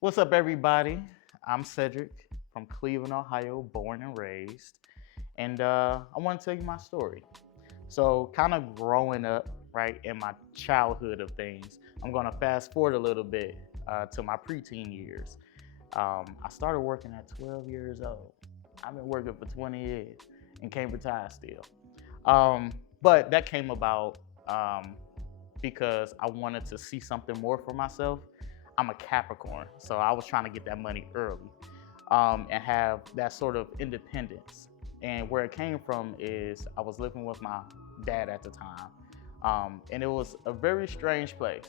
What's up, everybody? I'm Cedrick from Cleveland, Ohio, born and raised. And I want to tell you my story. So, kind of growing up, right, in my childhood of things, I'm going to fast forward a little bit to my preteen years. I started working at 12 years old. I've been working for 20 years and can't retire still. Um, but that came about because I wanted to see something more for myself. I'm a Capricorn, so I was trying to get that money early and have that sort of independence. And where it came from is I was living with my dad at the time, and it was a very strange place.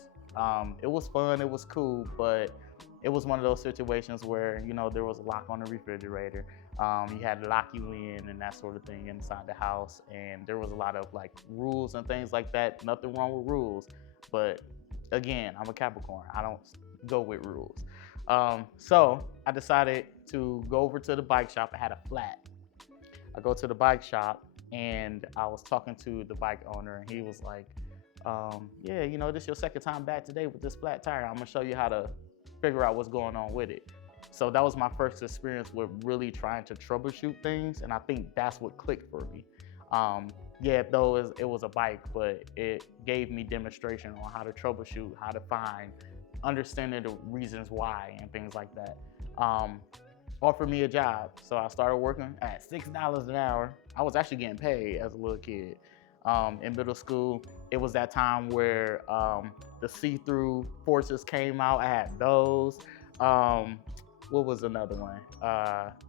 It was fun, it was cool, but it was one of those situations where there was a lock on the refrigerator. You had to lock you in and that sort of thing inside the house, and there was a lot of like rules and things like that. Nothing wrong with rules, but again, I'm a Capricorn. I don't go with rules. So I decided to go over to the bike shop. I had a flat. I go to the bike shop and I was talking to the bike owner, and he was like, "Yeah, this is your second time back today with this flat tire. I'm gonna show you how to figure out what's going on with it." So that was my first experience with really trying to troubleshoot things, and I think that's what clicked for me. Yeah, though it was a bike, but it gave me demonstration on how to troubleshoot, how to find, understanding the reasons why, and things like that. Um, Offered me a job, so I started working at $6 an hour. I was actually getting paid as a little kid. In middle school, it was that time where the see-through forces came out. I had those. Um, what was another one?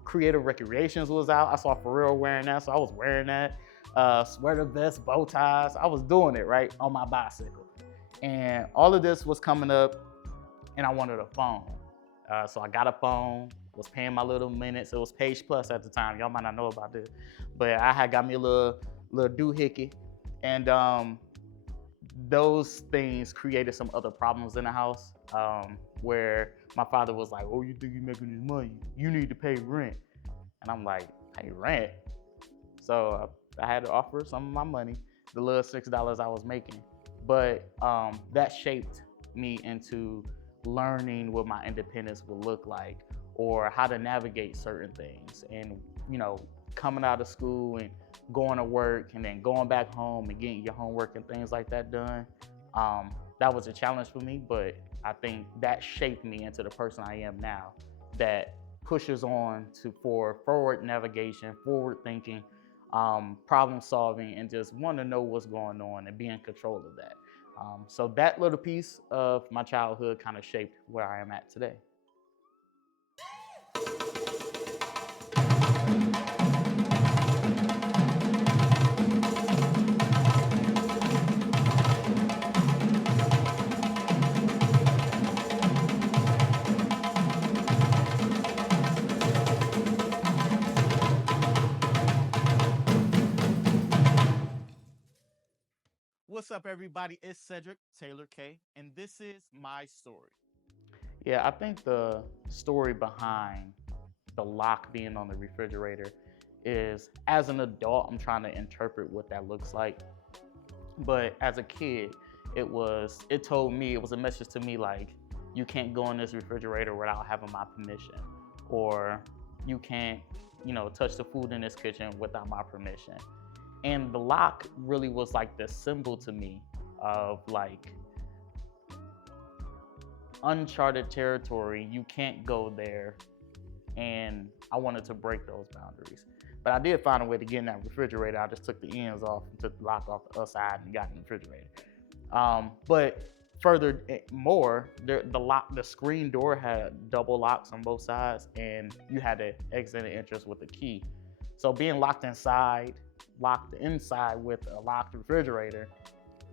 Creative Recreations was out. I saw Pharrell wearing that, so I was wearing that. Sweater vest, bow ties. I was doing it right on my bicycle, and all of this was coming up, and I wanted a phone. So I got a phone. Was paying my little minutes. It was Page Plus at the time. Y'all might not know about this, but I had got me a little doohickey, and those things created some other problems in the house, where my father was like, "Oh, you think you're making this money? You need to pay rent." And I'm like, "Pay rent?" So I had to offer some of my money, the little $6 I was making. But that shaped me into learning what my independence would look like, or how to navigate certain things. And, coming out of school and going to work and then going back home and getting your homework and things like that done, that was a challenge for me. But I think that shaped me into the person I am now, that pushes on for forward navigation, forward thinking, problem solving, and just want to know what's going on and be in control of that. So that little piece of my childhood kind of shaped where I am at today. What's up, everybody? It's Cederick Taylor K, and this is my story. Yeah, I think the story behind the lock being on the refrigerator is, as an adult, I'm trying to interpret what that looks like. But as a kid, it told me, it was a message to me like, you can't go in this refrigerator without having my permission, or you can't, touch the food in this kitchen without my permission. And the lock really was like the symbol to me of like uncharted territory. You can't go there, and I wanted to break those boundaries. But I did find a way to get in that refrigerator. I just took the ends off and took the lock off the other side and got in the refrigerator. But further more, the screen door had double locks on both sides, and you had to exit and entrance with a key. So being locked inside with a locked refrigerator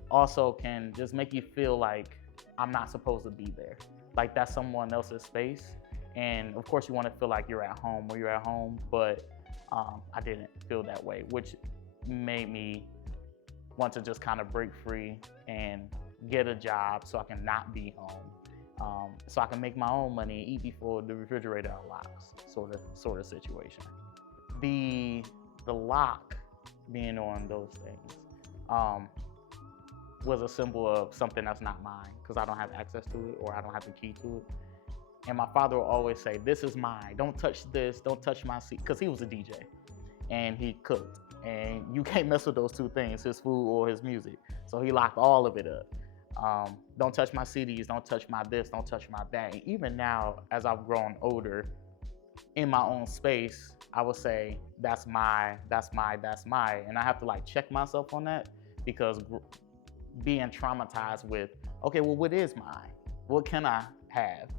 also can just make you feel like I'm not supposed to be there. Like that's someone else's space. And of course you want to feel like you're at home when you're at home, but I didn't feel that way, which made me want to just kind of break free and get a job so I can not be home, so I can make my own money and eat before the refrigerator unlocks, sort of situation. The lock being on those things was a symbol of something that's not mine, because I don't have access to it or I don't have the key to it. And my father would always say, "This is mine. Don't touch this. Don't touch my seat," because he was a DJ and he cooked. And you can't mess with those two things, his food or his music. So he locked all of it up. Don't touch my CDs, don't touch my this, don't touch my that. And even now, as I've grown older, in my own space, I would say, that's my. And I have to like check myself on that, because being traumatized with, okay, well, what is mine? What can I have?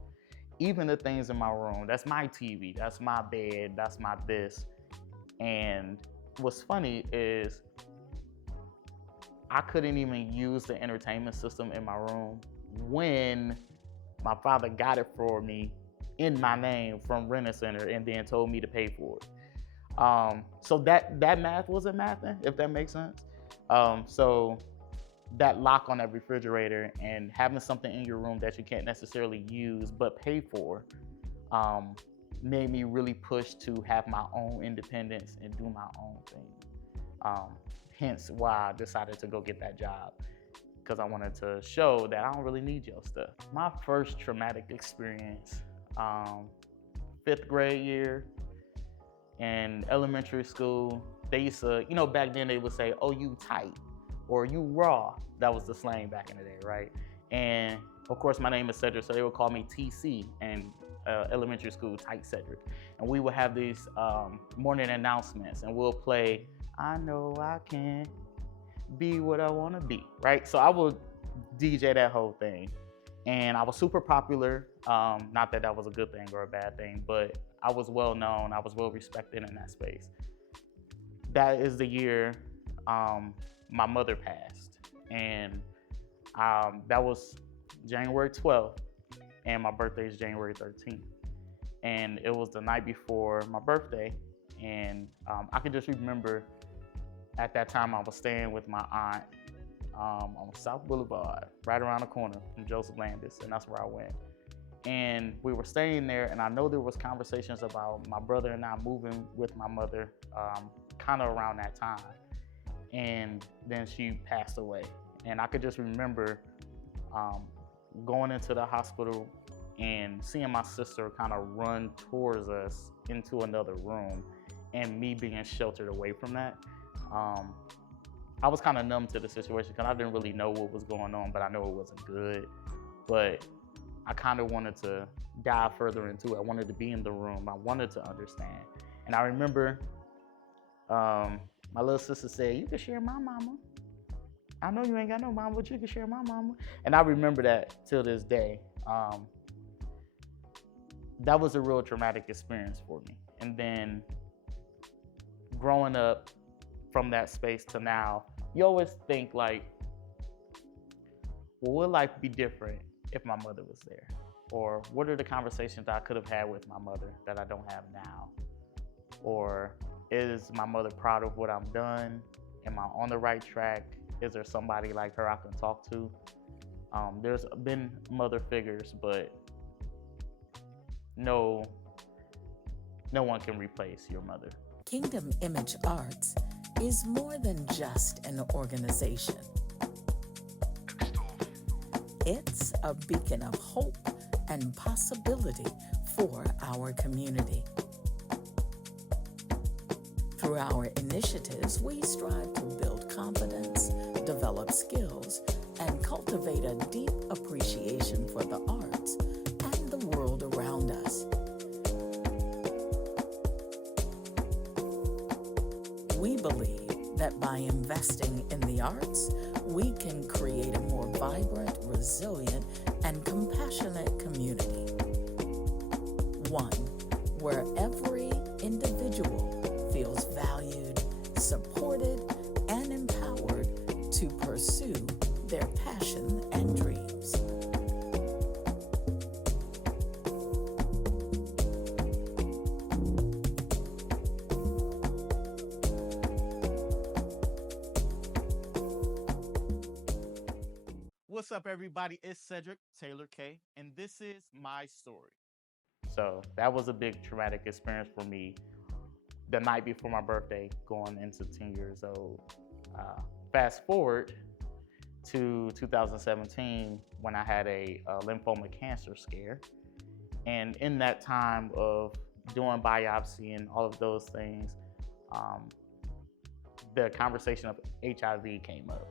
Even the things in my room, that's my TV, that's my bed, that's my this. And what's funny is I couldn't even use the entertainment system in my room when my father got it for me in my name from Rent-A-Center and then told me to pay for it. So that math wasn't mathing, if that makes sense. So that lock on that refrigerator and having something in your room that you can't necessarily use but pay for, made me really push to have my own independence and do my own thing. Hence why I decided to go get that job, because I wanted to show that I don't really need your stuff. My first traumatic experience, 5th grade year in elementary school, they used to, back then they would say, "Oh, you tight," or "you raw." That was the slang back in the day, right? And of course, my name is Cedrick, so they would call me TC, and elementary school, Tight Cedrick. And we would have these morning announcements, and we'll play, "I know I can be what I want to be," right? So I would DJ that whole thing. And I was super popular. Not that that was a good thing or a bad thing, but I was well known. I was well respected in that space. That is the year my mother passed. And that was January 12th. And my birthday is January 13th. And it was the night before my birthday. And I can just remember at that time I was staying with my aunt on South Boulevard, right around the corner from Joseph Landis, and that's where I went. And we were staying there, and I know there was conversations about my brother and I moving with my mother kind of around that time. And then she passed away. And I could just remember going into the hospital and seeing my sister kind of run towards us into another room, and me being sheltered away from that. I was kind of numb to the situation because I didn't really know what was going on, but I know it wasn't good. But I kind of wanted to dive further into it. I wanted to be in the room. I wanted to understand. And I remember my little sister said, "You can share my mama. I know you ain't got no mama, but you can share my mama." And I remember that till this day. That was a real traumatic experience for me. And then growing up from that space to now, you always think like, well, would life be different if my mother was there? Or what are the conversations I could have had with my mother that I don't have now? Or is my mother proud of what I've done? Am I on the right track? Is there somebody like her I can talk to? There's been mother figures, but no one can replace your mother. Kingdom Image Arts is more than just an organization. It's a beacon of hope and possibility for our community. Through our initiatives, we strive to build confidence, develop skills, and cultivate a deep appreciation for the arts and the world around us. We believe that by investing in the arts, we can create a more vibrant, resilient, and compassionate community. One where every individual feels valued, supported, and empowered to pursue their passion and dreams. What's up, everybody? It's Cederick Taylor K, and this is my story. So that was a big traumatic experience for me the night before my birthday, going into 10 years old. Fast forward to 2017 when I had a lymphoma cancer scare. And in that time of doing biopsy and all of those things, the conversation of HIV came up.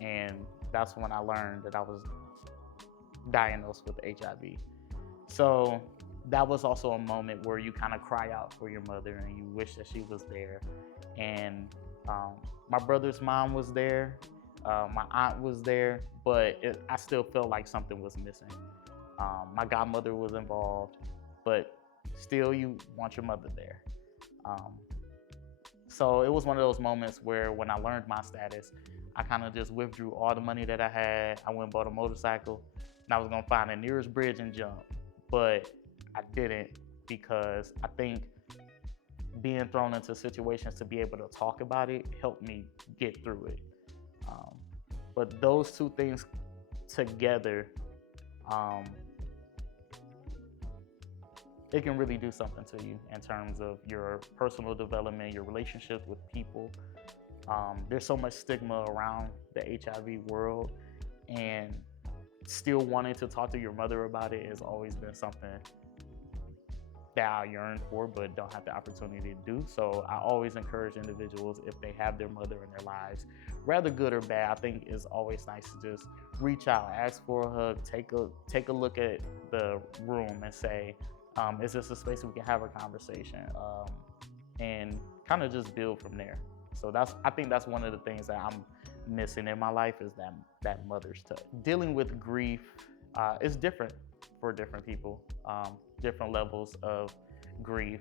And that's when I learned that I was diagnosed with HIV. So that was also a moment where you kind of cry out for your mother and you wish that she was there. And my brother's mom was there, my aunt was there, but I still felt like something was missing. My godmother was involved, but still you want your mother there. So it was one of those moments where when I learned my status, I kind of just withdrew all the money that I had. I went and bought a motorcycle and I was gonna find the nearest bridge and jump, but I didn't, because I think being thrown into situations to be able to talk about it helped me get through it. But those two things together, it can really do something to you in terms of your personal development, your relationships with people. There's so much stigma around the HIV world, and still wanting to talk to your mother about it has always been something that I yearn for, but don't have the opportunity to do. So I always encourage individuals, if they have their mother in their lives, rather good or bad, I think it's always nice to just reach out, ask for a hug, take a look at the room and say, is this a space we can have a conversation, and kind of just build from there. So I think that's one of the things that I'm missing in my life, is that mother's touch. Dealing with grief is different for different people, different levels of grief,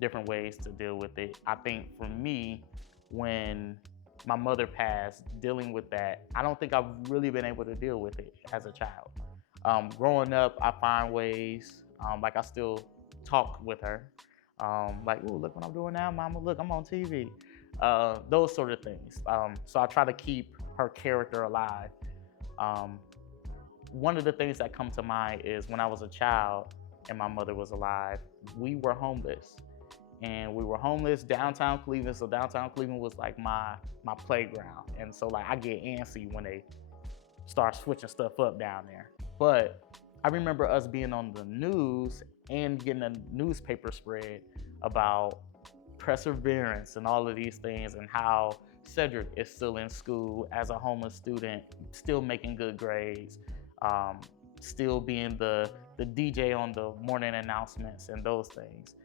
different ways to deal with it. I think for me, when my mother passed, dealing with that, I don't think I've really been able to deal with it as a child. Growing up, I find ways, like I still talk with her, like, "Ooh, look what I'm doing now, mama, look, I'm on TV." Those sort of things. So I try to keep her character alive. One of the things that come to mind is when I was a child and my mother was alive, we were homeless. And we were homeless downtown Cleveland. So downtown Cleveland was like my playground. And so like I get antsy when they start switching stuff up down there. But I remember us being on the news and getting a newspaper spread about perseverance and all of these things, and how Cederick is still in school as a homeless student, still making good grades, still being the DJ on the morning announcements and those things.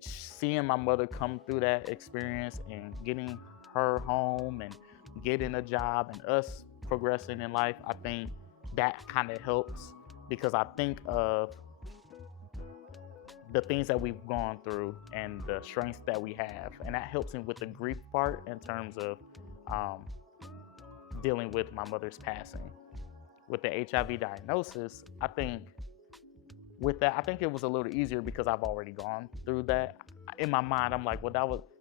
Seeing my mother come through that experience and getting her home and getting a job and us progressing in life, I think that kind of helps, because I think of the things that we've gone through and the strengths that we have, and that helps me with the grief part in terms of dealing with my mother's passing. With the HIV diagnosis, I think with that, I think it was a little easier because I've already gone through that. In my mind, I'm like, well,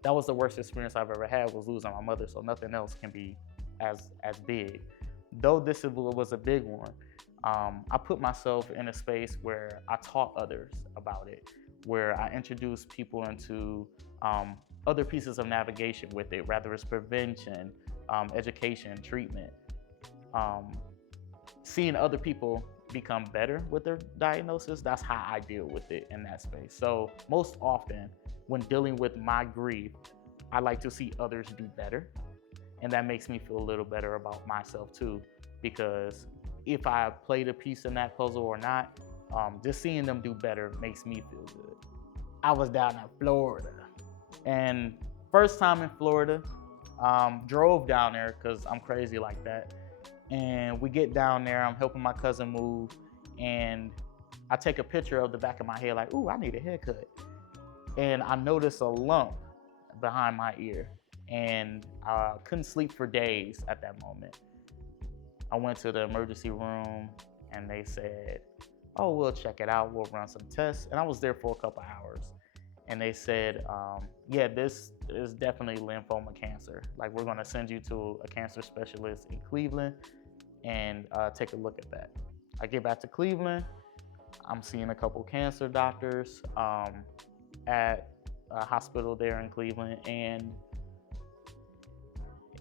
that was the worst experience I've ever had, was losing my mother, so nothing else can be as big. Though this was a big one, I put myself in a space where I taught others about it, where I introduced people into other pieces of navigation with it, whether it's prevention, education, treatment. Seeing other people become better with their diagnosis, that's how I deal with it in that space. So most often when dealing with my grief, I like to see others do better. And that makes me feel a little better about myself too, because if I played a piece in that puzzle or not, just seeing them do better makes me feel good. I was down in Florida, and first time in Florida, drove down there because I'm crazy like that. And we get down there, I'm helping my cousin move, and I take a picture of the back of my head like, ooh, I need a haircut. And I noticed a lump behind my ear, and I couldn't sleep for days at that moment. I went to the emergency room and they said, oh, we'll check it out, we'll run some tests. And I was there for a couple hours. And they said, yeah, this is definitely lymphoma cancer. Like, we're gonna send you to a cancer specialist in Cleveland and take a look at that. I get back to Cleveland, I'm seeing a couple cancer doctors at a hospital there in Cleveland, and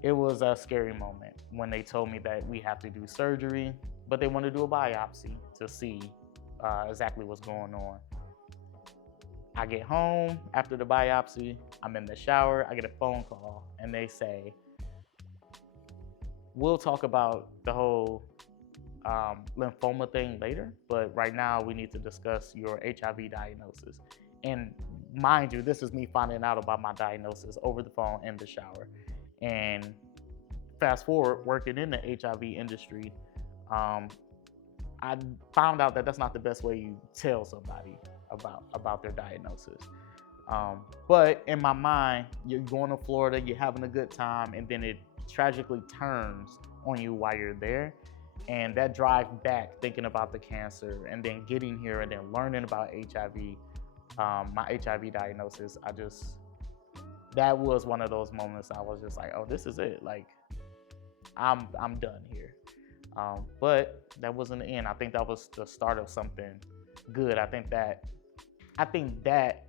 it was a scary moment when they told me that we have to do surgery, but they want to do a biopsy to see exactly what's going on. I get home after the biopsy, I'm in the shower, I get a phone call, and they say, we'll talk about the whole lymphoma thing later, but right now we need to discuss your HIV diagnosis. And mind you, this is me finding out about my diagnosis over the phone in the shower. And fast forward, working in the HIV industry, I found out that that's not the best way you tell somebody about their diagnosis. But in my mind, you're going to Florida, you're having a good time, and then it tragically turns on you while you're there. And that drive back, thinking about the cancer, and then getting here, and then learning about HIV, my HIV diagnosis, that was one of those moments I was just like, oh, this is it. Like, I'm done here. But that wasn't the end. I think that was the start of something good. I think that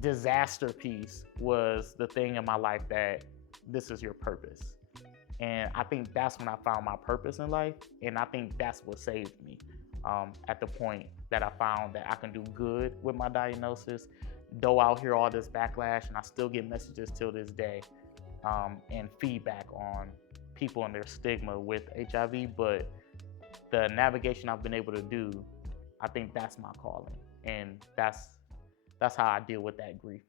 disaster piece was the thing in my life that this is your purpose. And I think that's when I found my purpose in life. And I think that's what saved me at the point that I found that I can do good with my diagnosis. Though I'll hear all this backlash, and I still get messages till this day and feedback on people and their stigma with HIV. But the navigation I've been able to do, I think that's my calling. And that's how I deal with that grief.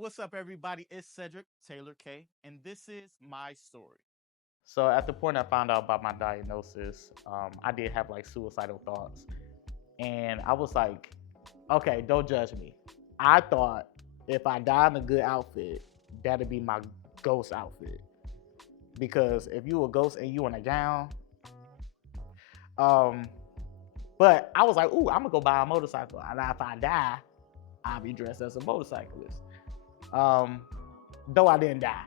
What's up, everybody? It's Cederick Taylor K, and this is my story. So at the point I found out about my diagnosis, I did have like suicidal thoughts. And I was like, okay, don't judge me. I thought if I died in a good outfit, that'd be my ghost outfit. Because if you a ghost and you in a gown, but I was like, ooh, I'm gonna go buy a motorcycle. And if I die, I'll be dressed as a motorcyclist. Though I didn't die.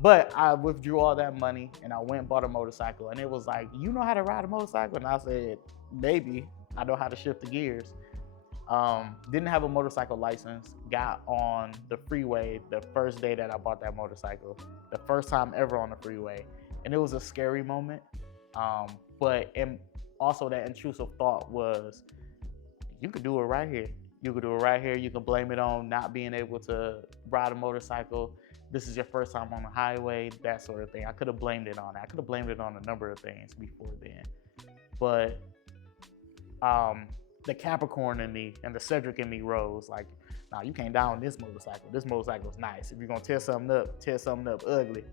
But I withdrew all that money and I went and bought a motorcycle. And it was like, you know how to ride a motorcycle? And I said, maybe. I know how to shift the gears. Didn't have a motorcycle license. Got on the freeway the first day that I bought that motorcycle. The first time ever on the freeway. And it was a scary moment. But also that intrusive thought was, you could do it right here. You could do it right here. You can blame it on not being able to ride a motorcycle. This is your first time on the highway, that sort of thing. I could have blamed it on that. I could have blamed it on a number of things before then. But the Capricorn in me and the Cedrick in me rose like, nah, you can't die on this motorcycle. This motorcycle is nice. If you're gonna tear something up ugly.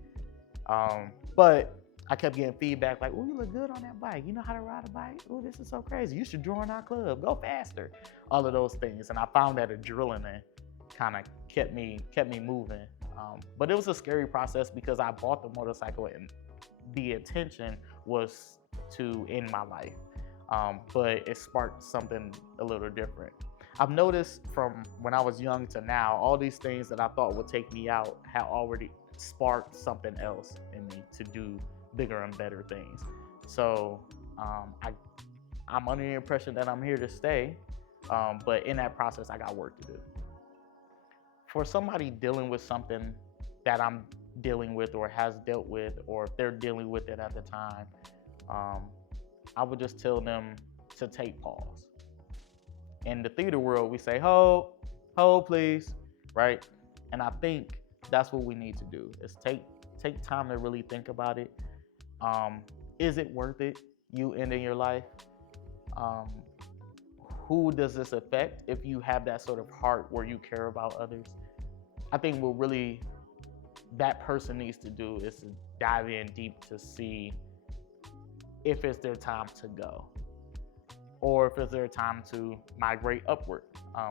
But I kept getting feedback like, oh, you look good on that bike. You know how to ride a bike? Oh, this is so crazy. You should join our club. Go faster. All of those things. And I found that adrenaline kind of kept me moving. But it was a scary process because I bought the motorcycle and the intention was to end my life. But it sparked something a little different. I've noticed from when I was young to now, all these things that I thought would take me out have already sparked something else in me to do bigger and better things. So I'm under the impression that I'm here to stay, but in that process, I got work to do. For somebody dealing with something that I'm dealing with or has dealt with, or if they're dealing with it at the time, I would just tell them to take pause. In the theater world, we say, hold, please, right? And I think that's what we need to do, is take time to really think about it. Is it worth it? you ending your life, who does this affect? If you have that sort of heart where you care about others, I think what really that person needs to do is to dive in deep to see if it's their time to go, or if it's their time to migrate upward.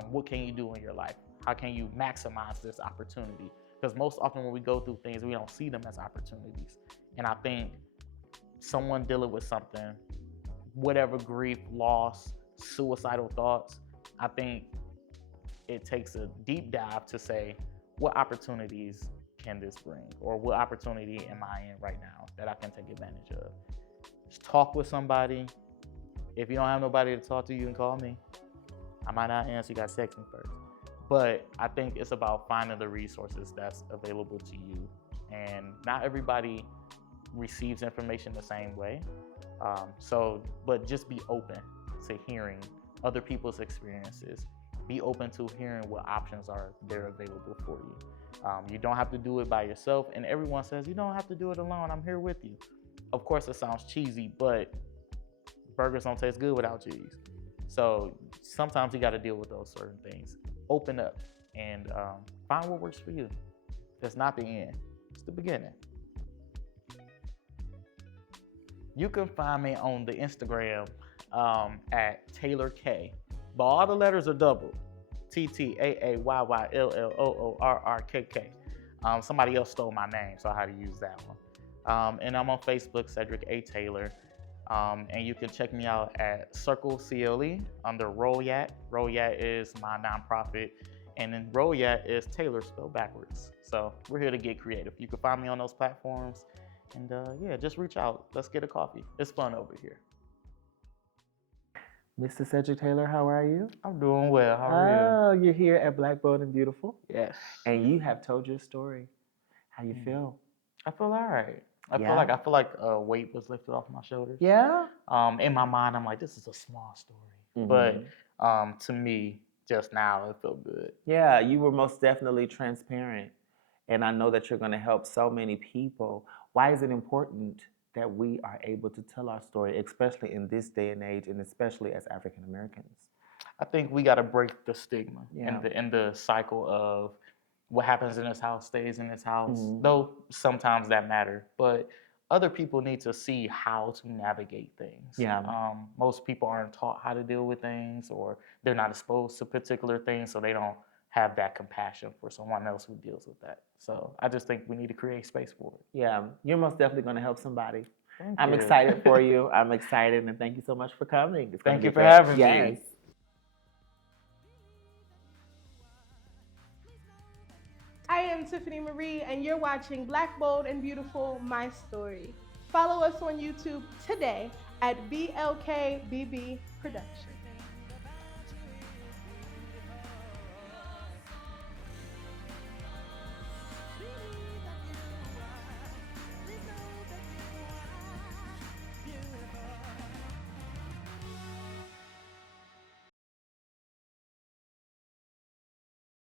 What can you do in your life? How can you maximize this opportunity? Because most often when we go through things, we don't see them as opportunities. And I think someone dealing with something, whatever grief, loss, suicidal thoughts, I think it takes a deep dive to say, what opportunities can this bring? Or what opportunity am I in right now that I can take advantage of? Just talk with somebody. If you don't have nobody to talk to, you can call me. I might not answer, you gotta text me first. But I think it's about finding the resources that's available to you. And not everybody receives information the same way. But just be open to hearing other people's experiences. Be open to hearing what options are there available for you. You don't have to do it by yourself. And everyone says, you don't have to do it alone, I'm here with you. Of course, it sounds cheesy, but burgers don't taste good without cheese. So sometimes you gotta deal with those certain things. Open up and find what works for you. It's not the end, it's the beginning. You can find me on the Instagram at Taylor K, but all the letters are doubled. TTAAYYLLOORRKK. Somebody else stole my name, so I had to use that one. And I'm on Facebook, Cederick A. Taylor. And you can check me out at Circle CLE under Royat. Royat is my nonprofit, and then Royat is Taylor spelled backwards. So we're here to get creative. You can find me on those platforms, and yeah, just reach out. Let's get a coffee. It's fun over here. Mr. Cederick Taylor, how are you? I'm doing well. How are Oh, you're here at Black, Bold, and Beautiful. Yes. And you have told your story. How you feel? I feel all right. I Yeah? feel like a weight was lifted off my shoulders. Yeah? In my mind, I'm like, this is a small story. Mhm. But to me, just now, it felt good. Yeah, you were most definitely transparent. And I know that you're going to help so many people. Why is it important that we are able to tell our story, especially in this day and age, and especially as African Americans? I think we got to break the stigma Yeah. in the cycle of what happens in this house stays in this house, Mhm. though sometimes that matters. But other people need to see how to navigate things. Yeah. Most people aren't taught how to deal with things, or they're not exposed to particular things, so they don't have that compassion for someone else who deals with that. So I just think we need to create space for it. Yeah, you're most definitely going to help somebody. Thank I'm you. excited for you. I'm excited, and thank you so much for coming. It's gonna Thank be you for great. having me. Yes. I am Tiffany Marie, and you're watching Black, Bold, and Beautiful, My Story. Follow us on YouTube today at BLKBB Productions.